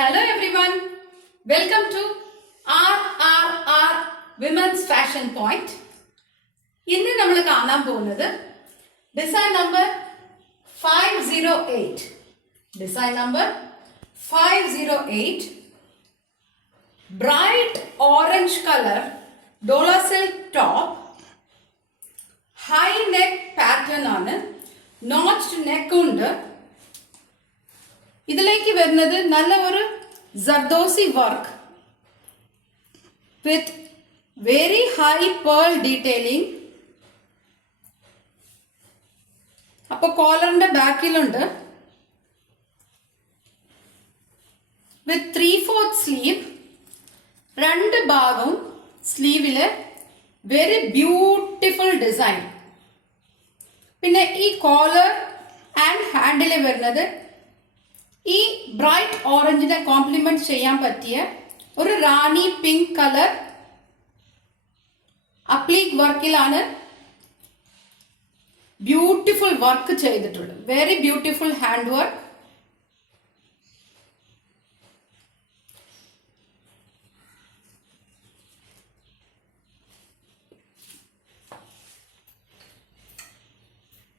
Hello everyone, welcome to RRR Women's Fashion Point. ഇന്ന് നമ്മൾ കാണാൻ പോകുന്നത് design number 508. Design number 508 bright orange colour Dola silk top, high neck pattern ആണ്, notched neck ഉണ്ട്. ഇതിലേക്ക് വരുന്നത് നല്ല ഒരു zardozi work with very high pearl detailing. അപ്പൊ കോളറിന്റെ ബാക്കിലുണ്ട് വിത്ത് 3/4 സ്ലീവ്. രണ്ട് ഭാഗവും സ്ലീവില് വെരി ബ്യൂട്ടിഫുൾ ഡിസൈൻ. പിന്നെ ഈ കോളർ ആൻഡ് ഹാൻഡില് വരുന്നത് ഈ ബ്രൈറ്റ് ഓറഞ്ചിനെ കോംപ്ലിമെന്റ് ചെയ്യാൻ പറ്റിയ ഒരു റാണി പിങ്ക് കളർ അപ്ലീക് വർക്കിലാണ് ബ്യൂട്ടിഫുൾ വർക്ക് ചെയ്തിട്ടുള്ളത്. Very beautiful hand work.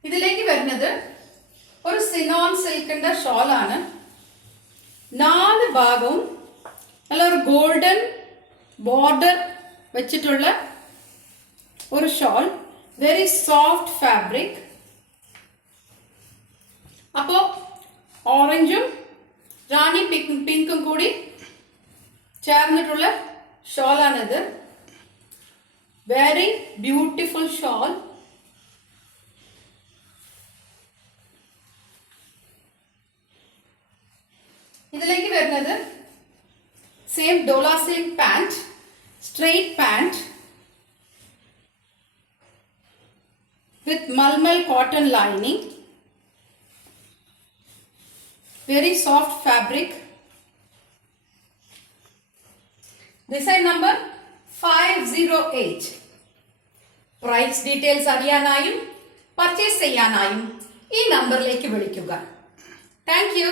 ഇതിലേക്ക് വരുന്നത് ഒരു സിനോൺ സിൽക്കിന്റെ ഷോളാണ്. 4 ഭാഗവും നല്ലൊരു ഗോൾഡൻ ബോർഡർ വെച്ചിട്ടുള്ള ഒരു ഷോൾ. Very soft fabric. അപ്പോ ഓറഞ്ചും റാണി പിങ്കും കൂടി ചേർന്നിട്ടുള്ള ഷോളാണിത്. Very beautiful shawl. ഇതിലേക്ക് വരുന്നത് same Dola silk pant, straight pant with mulmul cotton lining. Very soft fabric. Design number 508. Price details അറിയാനായും പർച്ചേസ് ചെയ്യാനായും ഈ നമ്പറിലേക്ക് വിളിക്കുക. Thank U.